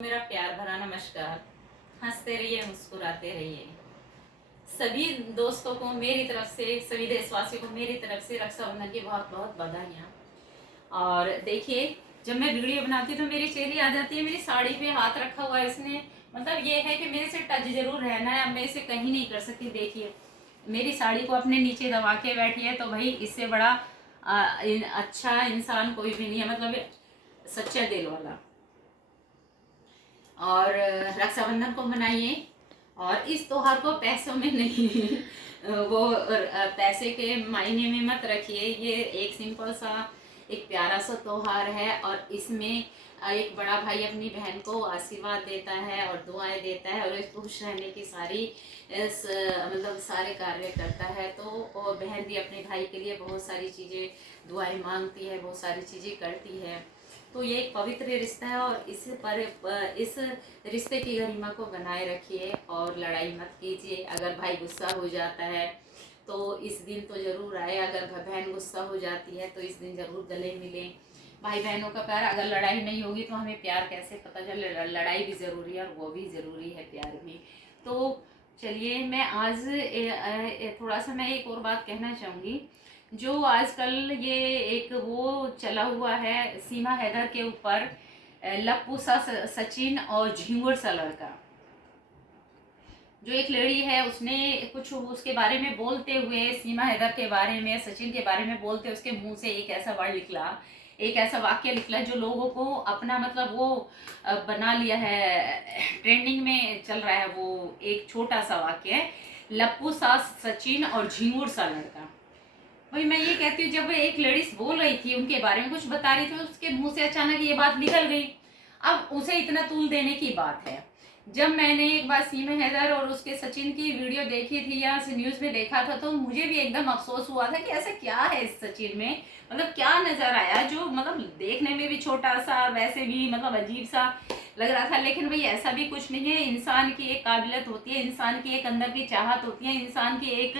मेरा प्यार भरा नमस्कार। हंसते रहिए, मुस्कुराते रहिए। सभी दोस्तों को मेरी तरफ से, सभी देशवासियों को मेरी तरफ से रक्षाबंधन की बहुत बहुत बधाइयाँ। और देखिए, जब मैं वीडियो बनाती हूँ तो मेरी चेहरी आ जाती है। मेरी साड़ी पे हाथ रखा हुआ है इसने, मतलब ये है कि मेरे से टच जरूर रहना है। अब मैं इसे कहीं नहीं कर सकती। देखिए, मेरी साड़ी को अपने नीचे दबा के बैठी है, तो भाई इससे बड़ा अच्छा इंसान कोई भी नहीं है, मतलब सच्चा दिल वाला। और रक्षाबंधन को मनाइए, और इस त्योहार को पैसों में नहीं वो पैसे के मायने में मत रखिए। ये एक सिंपल सा, एक प्यारा सा त्योहार है, और इसमें एक बड़ा भाई अपनी बहन को आशीर्वाद देता है और दुआएं देता है, और इस खुश रहने की सारी मतलब सारे कार्य करता है। तो और बहन भी अपने भाई के लिए बहुत सारी चीज़ें, दुआएं मांगती है, बहुत सारी चीज़ें करती है। तो ये एक पवित्र रिश्ता है, और इस रिश्ते की गरिमा को बनाए रखिए और लड़ाई मत कीजिए। अगर भाई गुस्सा हो जाता है तो इस दिन तो जरूर आए, अगर बहन गुस्सा हो जाती है तो इस दिन जरूर गले मिलें। भाई बहनों का प्यार, अगर लड़ाई नहीं होगी तो हमें प्यार कैसे पता चले। लड़ाई भी ज़रूरी है और वो भी ज़रूरी है, प्यार भी। तो चलिए, मैं आज थोड़ा सा मैं एक और बात कहना चाहूँगी। जो आजकल ये एक वो चला हुआ है सीमा हैदर के ऊपर, लप्पू सा सचिन और झिंगुर सा लड़का। जो एक लेडी है, उसने कुछ उसके बारे में बोलते हुए, सीमा हैदर के बारे में, सचिन के बारे में बोलते, उसके मुंह से एक ऐसा वर्ड निकला, एक ऐसा वाक्य निकला जो लोगों को अपना मतलब वो बना लिया है, ट्रेंडिंग में चल रहा है। वो एक छोटा सा वाक्य है, लप्पू सा सचिन और झिंगुर सा लड़का। भाई मैं ये कहती हूँ, जब एक लेडीज बोल रही थी, उनके बारे में कुछ बता रही थी, उसके मुंह से अचानक ये बात निकल गई। अब उसे इतना तूल देने की बात है। जब मैंने एक बार सीमा हैदर और उसके सचिन की वीडियो देखी थी, या न्यूज में देखा था, तो मुझे भी एकदम अफसोस हुआ था कि ऐसा क्या है इस सचिन में, मतलब क्या नजर आया जो मतलब देखने में भी छोटा सा, वैसे भी मतलब अजीब सा लग रहा था। लेकिन भाई ऐसा भी कुछ नहीं है। इंसान की एक काबिलियत होती है, इंसान की एक अंदर की चाहत होती है, इंसान की एक,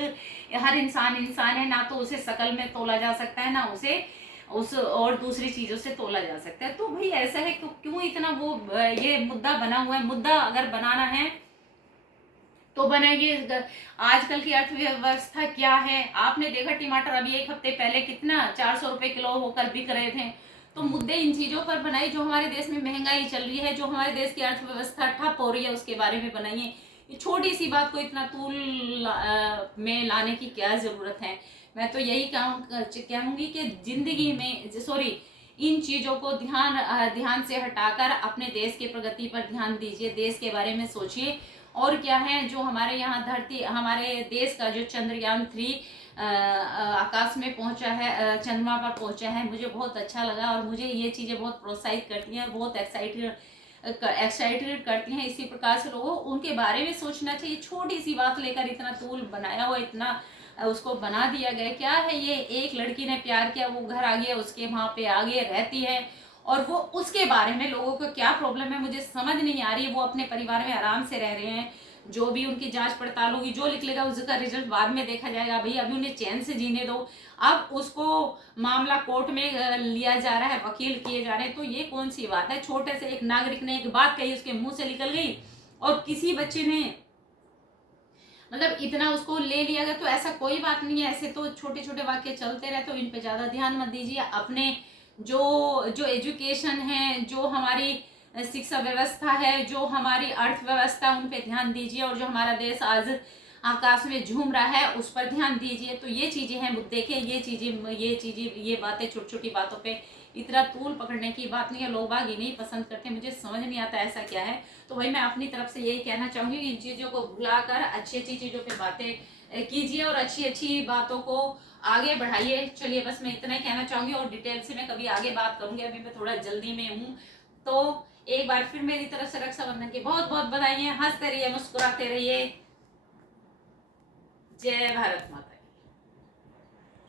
हर इंसान इंसान है ना। तो उसे शकल में तोला जा सकता है, ना उसे उस और दूसरी चीजों से तोला जा सकता है। तो भाई ऐसा है, क्यों इतना वो ये मुद्दा बना हुआ है। मुद्दा अगर बनाना है तो बनाइए। आजकल की अर्थव्यवस्था क्या है, आपने देखा टमाटर अभी एक हफ्ते पहले कितना 400 रुपए किलो होकर बिक रहे थे। तो मुद्दे इन चीजों पर बनाइए। जो हमारे देश में महंगाई चल रही है, जो हमारे देश की अर्थव्यवस्था ठप हो रही है, उसके बारे में बनाइए। ये छोटी सी बात को इतना तूल में लाने की क्या जरूरत है। मैं तो यही कहूंगी कि जिंदगी में, सॉरी, इन चीजों को ध्यान से हटाकर अपने देश की प्रगति पर ध्यान दीजिए, देश के बारे में सोचिए। और क्या है, जो हमारे यहाँ धरती, हमारे देश का जो चंद्रयान 3 आकाश में पहुंचा है, चंद्रमा पर पहुंचा है, मुझे बहुत अच्छा लगा। और मुझे ये चीज़ें बहुत प्रोत्साहित करती हैं, बहुत एक्साइटेड करती हैं। इसी प्रकार से लोगों उनके बारे में सोचना चाहिए। छोटी सी बात लेकर इतना तूल बनाया हुआ, इतना उसको बना दिया गया। क्या है ये, एक लड़की ने प्यार किया, वो घर आ गया, उसके वहाँ पे आगे रहती है, और वो उसके बारे में लोगों को क्या प्रॉब्लम है मुझे समझ नहीं आ रही है। वो अपने परिवार में आराम से रह रहे हैं। जो भी उनकी जांच पड़ताल होगी, जो निकलेगा उसका रिजल्ट बाद में देखा जाएगा। भाई अभी उन्हें चैन से जीने दो। अब उसको मामला कोर्ट में लिया जा रहा है, वकील किए जा रहे हैं। तो ये कौन सी बात है। छोटे से एक नागरिक ने एक बात कही, उसके मुंह से निकल गई, और किसी बच्चे ने मतलब इतना उसको ले लिया गया। तो ऐसा कोई बात नहीं है। ऐसे तो छोटे छोटे वाक्य चलते रहे, तो इन पे ज्यादा ध्यान मत दीजिए। अपने जो जो एजुकेशन है, जो हमारी शिक्षा व्यवस्था है, जो हमारी अर्थव्यवस्था, उन पे ध्यान दीजिए। और जो हमारा देश आज आकाश में झूम रहा है, उस पर ध्यान दीजिए। तो ये चीजें हैं मुद्दे के, ये बातें, छोटी छोटी बातों पे इतना तूल पकड़ने की बात नहीं है। लोग बाग ये नहीं पसंद करते, मुझे समझ नहीं आता ऐसा क्या है। तो भाई मैं अपनी तरफ से यही कहना चाहूंगी कि इन चीजों को भुलाकर अच्छी अच्छी चीजों पे बातें कीजिए, और अच्छी अच्छी बातों को आगे बढ़ाइए। चलिए, बस मैं इतना ही कहना चाहूंगी, और डिटेल से मैं कभी आगे बात करूंगी। अभी मैं थोड़ा जल्दी में हूँ। तो एक बार फिर मेरी तरफ से रक्षाबंधन की बहुत बहुत बधाई। हंसते रहिए, मुस्कुराते रहिए। जय भारत माता।